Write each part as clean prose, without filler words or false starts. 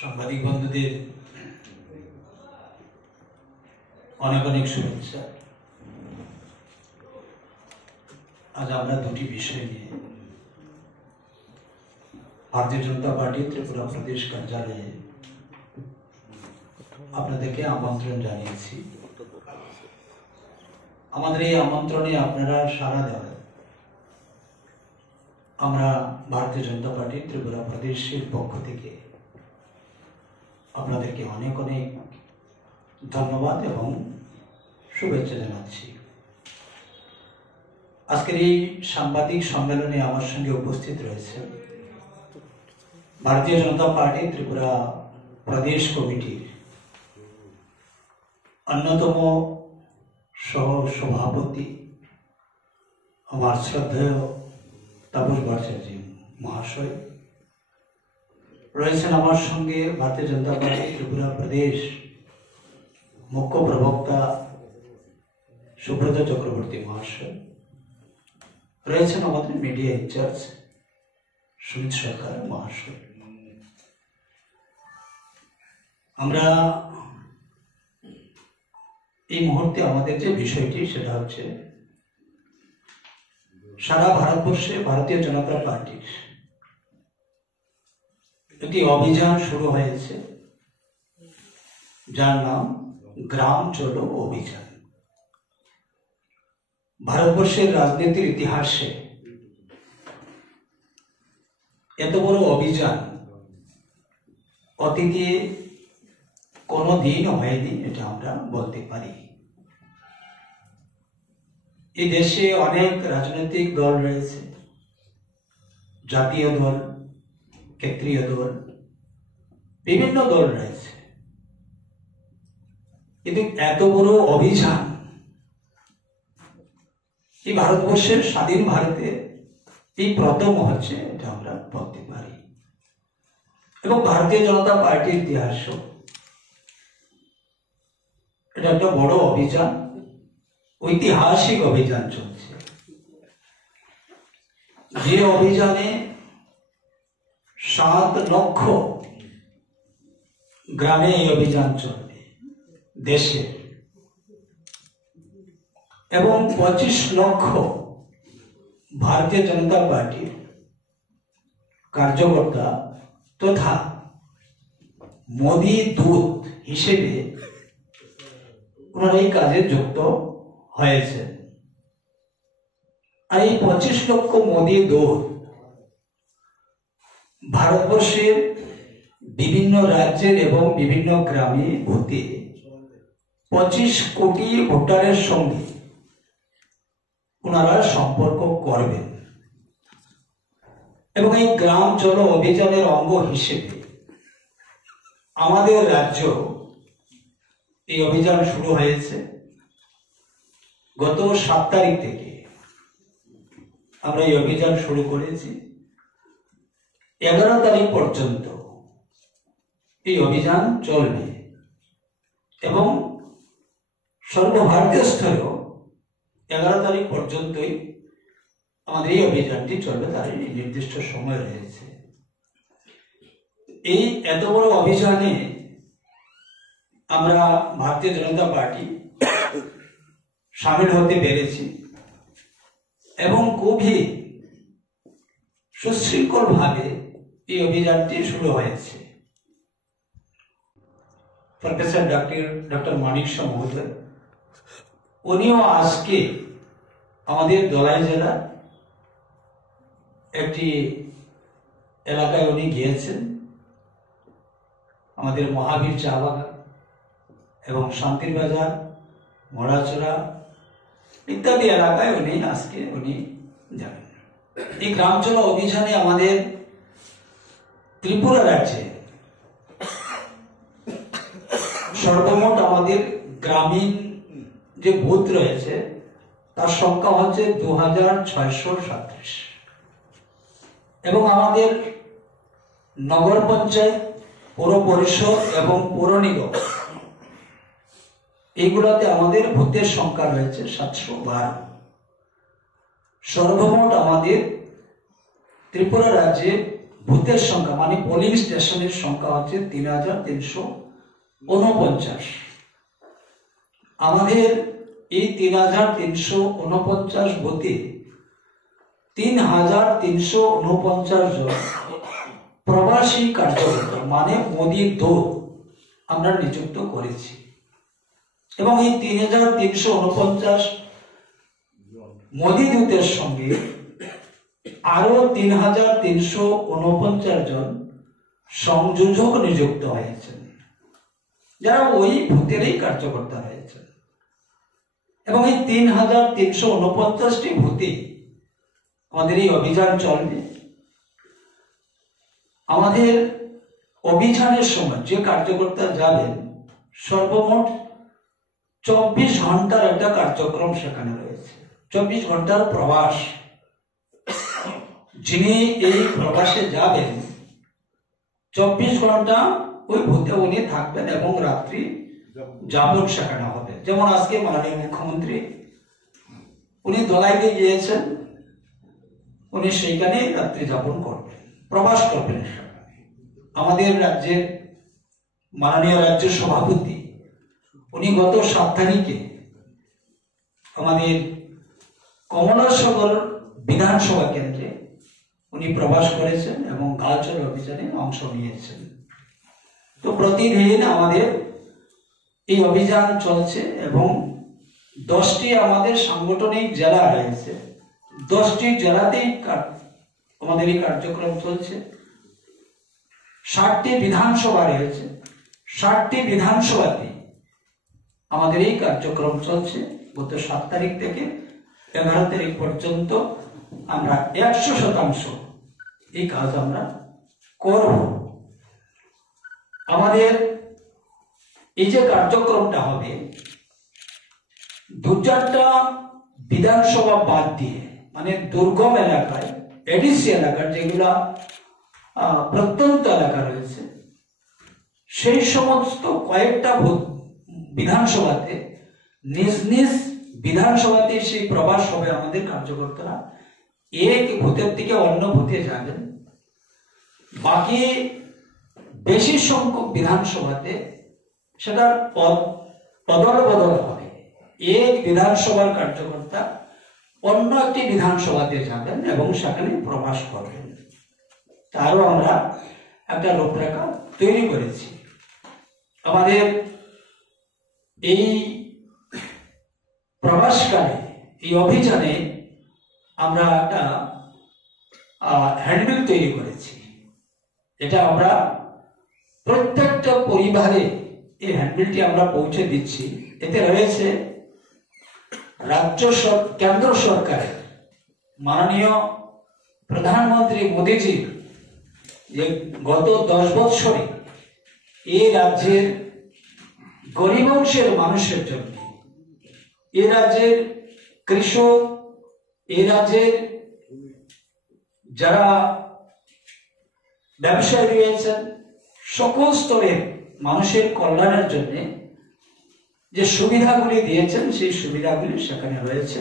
সাংবাদিক বন্ধুদের অনেক অনেক শুভেচ্ছা। আজ আমরা দুটি বিষয় নিয়ে ভারতীয় জনতা পার্টি ত্রিপুরা প্রদেশ কার্যালয়ে আপনাদেরকে আমন্ত্রণ জানিয়েছি। আমাদের এই আমন্ত্রণে আপনারা সাড়া দেওয়ায় আমরা ভারতীয় জনতা পার্টি ত্রিপুরা প্রদেশের পক্ষ থেকে আপনাদেরকে অনেক অনেক ধন্যবাদ এবং শুভেচ্ছা জানাচ্ছি। আজকের এই সাংবাদিক সম্মেলনে আমার সঙ্গে উপস্থিত রয়েছে ভারতীয় জনতা পার্টি ত্রিপুরা প্রদেশ কমিটির অন্যতম সহ সভাপতি আমার শ্রদ্ধেয় তাপস ভট্টাচার্য মহাশয় রয়েছেন। আমার সঙ্গে ভারতীয় জনতা পার্টি ত্রিপুরা প্রদেশ মুখ্য প্রবক্তা সুব্রত চক্রবর্তী মহাশয় রয়েছেন। আমাদের মিডিয়া ইনচার্জ সুমিত সরকার মহাশয়। আমরা এই মুহূর্তে আমাদের যে বিষয়টি সেটা হচ্ছে সারা ভারতবর্ষে ভারতীয় জনতা পার্টির একটি অভিযান শুরু হয়েছে যার নাম গ্রাম চলো অভিযান। ভারতবর্ষের রাজনীতির ইতিহাসে এত বড় অভিযান অতীতে কোনদিন হয়নি, এটা আমরা বলতে পারি। এই দেশে অনেক রাজনৈতিক দল রয়েছে, জাতীয় দল, ক্ষেত্রীয় দল, বিভিন্ন দল রয়েছে, কিন্তু এত বড় অভিযান এই ভারতবর্ষের স্বাধীন ভারতে এই প্রথম হচ্ছে, এটা আমরা বলতে পারি। এবং ভারতীয় জনতা পার্টির ইতিহাস এটা একটা বড় অভিযান, ঐতিহাসিক অভিযান চলছে। যে অভিযানে 7 লক্ষ গ্রামে এই অভিযান চলবে দেশে, এবং 25 লক্ষ ভারতীয় জনতা পার্টির কার্যকর্তা তথা মোদী দূত হিসেবে ওনারা এই কাজে যুক্ত হয়েছে। আর এই 25 লক্ষ মোদী দূত ভারতবর্ষের বিভিন্ন রাজ্যের এবং বিভিন্ন গ্রামে ভোটে 25 কোটি ভোটারের সঙ্গে ওনারা সম্পর্ক করবেন। এবং এই গ্রাম চলো অভিযানের অঙ্গ হিসেবে আমাদের রাজ্য এই অভিযান শুরু হয়েছে। গত 7 তারিখ থেকে আমরা এই অভিযান শুরু করেছি। 11 তারিখ পর্যন্ত এই অভিযান চলবে এবং সর্বভারতীয় স্তরেও 11 তারিখ পর্যন্তই আমাদের এই অভিযানটি চলবে, তার নির্দিষ্ট সময় রয়েছে। এই এত বড় অভিযানে আমরা ভারতীয় জনতা পার্টি সামিল হতে পেরেছি এবং খুবই সুশৃঙ্খল ভাবে এই অভিযানটি শুরু হয়েছে। প্রফেসর ডক্টর মানিক শাহ মহোদয় উনিও আজকে আমাদের দলাই জেলা একটি এলাকায় উনি গিয়েছেন, আমাদের মহাবীর চা বাগান এবং শান্তির বাজার, মরাচড়া ইত্যাদি এলাকায় উনি যাবেন। এই গ্রাম চলো অভিযানে আমাদের ত্রিপুরা রাজ্যে সর্বমোট আমাদের গ্রামীণ যে বুথ রয়েছে তার সংখ্যা হচ্ছে 2637 এবং আমাদের নগর পঞ্চায়েত, পৌর পরিষদ এবং পৌর নিগম এইগুলোতে আমাদের ভোটের সংখ্যা রয়েছে 712। সর্বমোট আমাদের ত্রিপুরা রাজ্যে বুথের সংখ্যা মানে পোলিং স্টেশনের সংখ্যা হচ্ছে ৩,৩৪৯। আমাদের এই ৩,৩৪৯ বুথে ৩,৩৪৯ জন প্রবাসী কার্যকর্তা মানে মোদী দূত আমরা নিযুক্ত করেছি। এবং এই ৩,৩৪৯ মোদী দূতের সঙ্গে আরো ৩,৩৪৯ জন সংযোজক নিযুক্ত হয়েছেন, যারা ওই ভূতেরই কার্যকর্তা হয়েছেন। এবং এই ৩,৩৪৯টি ভূতে আমাদের এই অভিযান চলবে। আমাদের অভিযানের সময় যে কার্যকর্তা যাবেন, সর্বমোট ২৪ ঘন্টার একটা কার্যক্রম সেখানে রয়েছে, ২৪ ঘন্টার প্রবাস। যিনি এই প্রবাসে যাবেন ২৪ ঘন্টা ওই ভূতে উনি থাকবেন এবং রাত্রি যাপন সেখানে হবে। যেমন আজকে মাননীয় মুখ্যমন্ত্রী উনি ধলাইতে গিয়েছেন, উনি সেইখানে রাত্রি যাপন করবেন, প্রবাস করবেন। আমাদের রাজ্যের মাননীয় রাজ্য সভাপতি উনি গত ৭ তারিখে আমাদের কমলাসাগর বিধানসভা কেন্দ্রে উনি প্রবাস করেছেন এবং গালচর অভিযানে অংশ নিয়েছেন। তো প্রতিদিন আমাদের এই অভিযান চলছে এবং 10টি আমাদের সাংগঠনিক জেলা রয়েছে, 10টি জেলাতেই আমাদের এই কার্যক্রম চলছে। 60টি বিধানসভা রয়েছে, 60টি বিধানসভাতে আমাদের এই কার্যক্রম চলছে। গত 7 তারিখ থেকে 11 তারিখ পর্যন্ত আমরা 100% এই কাজ আমরা করব। আমাদের এই যে কার্যক্রমটা হবে 2-4টা বিধানসভা বাদ দিয়ে, মানে দুর্গম এলাকায়, এডিসি এলাকার যেগুলা প্রত্যন্ত এলাকা রয়েছে, সেই সমস্ত কয়েকটা বিধানসভাতে নিজ নিজ বিধানসভাতে সেই প্রবাস হবে। আমাদের কার্যকর্তারা এক ভূতের থেকে অন্য ভূতে যাবেন। বাকি বেশি সংখ্যক বিধানসভাতে সেটার অদল বদল হবে। এক বিধানসভার কার্যকর্তা অন্য একটি বিধানসভাতে যাবেন এবং সেখানে প্রবাস করবেন। তারও আমরা একটা রূপরেখা তৈরি করেছি। আমাদের এই প্রবাসকালে এই অভিযানে আমরা একটা হ্যান্ডবিল তৈরি করেছি। এটা আমরা প্রত্যেকটা পরিবারে এই হ্যান্ডবিলটি আমরা পৌঁছে দিচ্ছি। এতে রয়েছে কেন্দ্র সরকারের মাননীয় প্রধানমন্ত্রী মোদীজির যে গত 10 বছরে এই রাজ্যের গরিব অংশের মানুষের জন্য, এই রাজ্যের কৃষক, এই রাজ্যের যারা ব্যবসায়ী রয়েছেন, সকল স্তরের মানুষের কল্যাণের জন্য যে সুবিধাগুলি দিয়েছেন, সেই সুবিধাগুলি সেখানে রয়েছে।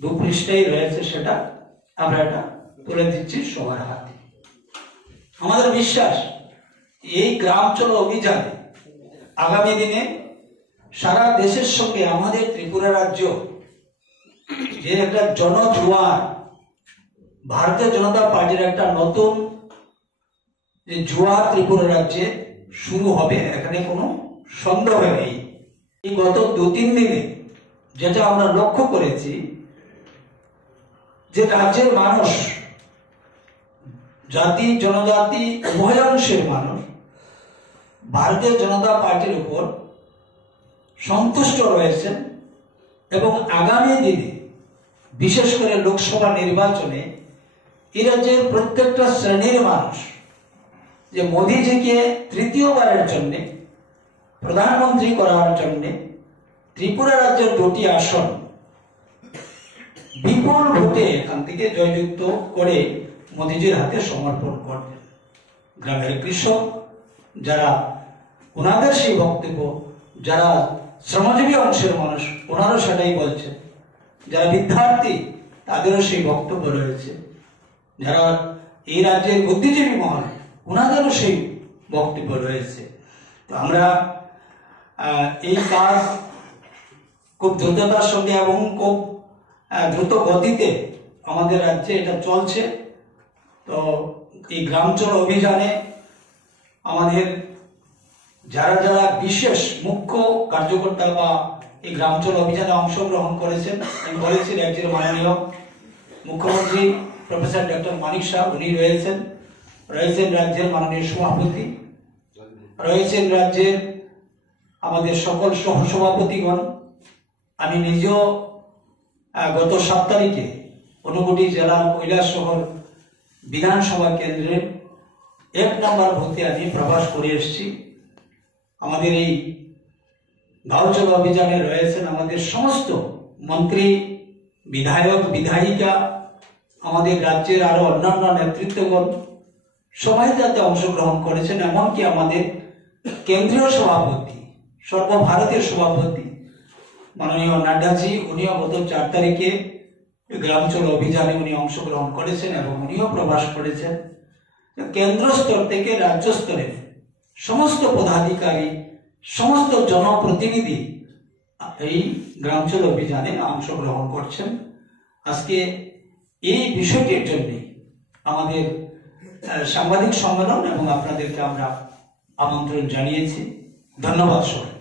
2 পৃষ্ঠায় রয়েছে, সেটা আমরা এটা তুলে দিচ্ছি সবার হাতে। আমাদের বিশ্বাস এই গ্রাম চলো অভিযানে আগামী দিনে সারা দেশের সঙ্গে আমাদের ত্রিপুরা রাজ্য যে একটা জনজোয়ার, ভারতীয় জনতা পার্টির একটা নতুন যে জোয়ার ত্রিপুরা রাজ্যে শুরু হবে, এখানে কোনো সন্দেহ নেই। এই গত 2-3 দিনে যেটা আমরা লক্ষ্য করেছি যে রাজ্যের মানুষ, জাতি জনজাতি উভয় অংশের মানুষ ভারতীয় জনতা পার্টির উপর সন্তুষ্ট রয়েছেন এবং আগামী দিনে বিশেষ করে লোকসভা নির্বাচনে এই রাজ্যের প্রত্যেকটা শ্রেণীর মানুষ যে মোদীজিকে তৃতীয়বারের জন্য প্রধানমন্ত্রী করার জন্য ত্রিপুরা রাজ্যের 2টি আসন বিপুল ভোটে এখান থেকে জয়যুক্ত করে মোদীজির হাতে সমর্পণ করবেন। গ্রামের কৃষক যারা, ওনাদের সেই বক্তব্য, যারা শ্রমজীবী অংশের মানুষ ওনারও সেটাই বলছেন, যারা বিদ্যার্থী তাদেরও সেই বক্তব্য রয়েছে, যারা এই রাজ্যের বুদ্ধিজীবী মহল, ওনাদেরও সেই বক্তব্য রয়েছে। তো আমরা এই কাজ খুব দ্রুততার সঙ্গে এবং খুব দ্রুত গতিতে আমাদের রাজ্যে এটা চলছে। তো এই গ্রাম চলো অভিযানে আমাদের যারা যারা বিশেষ মুখ্য কার্যকর্তা বা এই গ্রাম চলো অভিযানে অংশগ্রহণ করেছেন, আমি বলেছি রাজ্যের মাননীয় মুখ্যমন্ত্রী প্রফেসর ডক্টর মানিক শাহ, উনি রয়েছেন রাজ্যের মাননীয় সভাপতি, রয়েছেন রাজ্যের আমাদের সকল সহসভাপতিগণ। আমি নিজেও গত 7 তারিখে ঊনকোটি জেলার কৈলাসহর বিধানসভা কেন্দ্রের 1 নম্বর বুথে আমি প্রবাস করে এসেছি। আমাদের এই গাঁও চলো অভিযানে রয়েছেন আমাদের সমস্ত মন্ত্রী, বিধায়ক, বিধায়িকা, আমাদের রাজ্যের আরো অন্যান্য নেতৃত্বগণ সবাই যাতে অংশগ্রহণ করেছেন। এমনকি আমাদের কেন্দ্রীয় সভাপতি, সর্বভারতীয় সভাপতি মাননীয় নাড্ডাজি, উনিও গত 4 তারিখে গ্রাম চলো অভিযানে উনি অংশগ্রহণ করেছেন এবং উনিও প্রবাস করেছেন। কেন্দ্র স্তর থেকে রাজ্য স্তরে সমস্ত পদাধিকারী, সমস্ত জনপ্রতিনিধি এই গ্রাম চলো অভিযানে অংশগ্রহণ করছেন। আজকে এই বিষয়টির জন্য আমাদের সাংবাদিক সম্মেলন এবং আপনাদেরকে আমরা আমন্ত্রণ জানিয়েছি। ধন্যবাদ সবাই।